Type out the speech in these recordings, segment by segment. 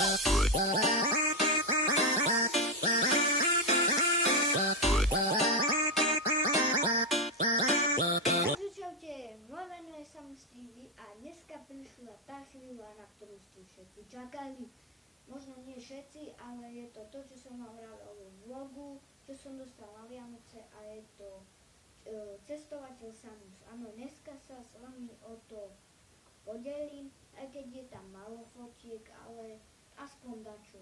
A dneska prišla tá chvíľa, na ktorú ste všetci čakali. Možno nie všetci, ale je to to, čo som vám vravel vo vlogu, čo som dostal na Vianoce, a je to cestovateľ Samus. Áno, dneska sa s vami o to podelím, aj keď je tam málo fotiek, ale aspoň dačo.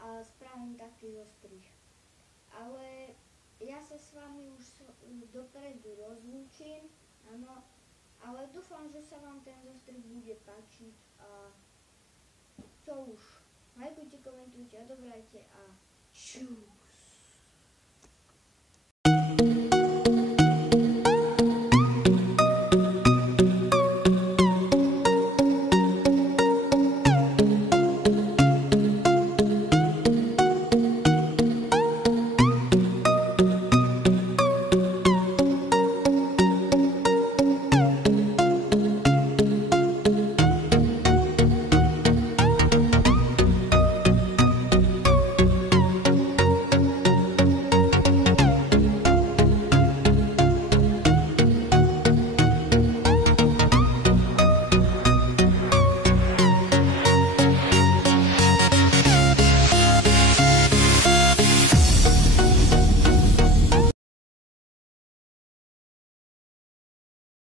A spravím taký zostrih. Ale ja sa s vami už dopredu rozlúčim, áno, ale dúfam, že sa vám ten zostrih bude páčiť a co už. Lajkujte, komentujte, odobrajte a čau.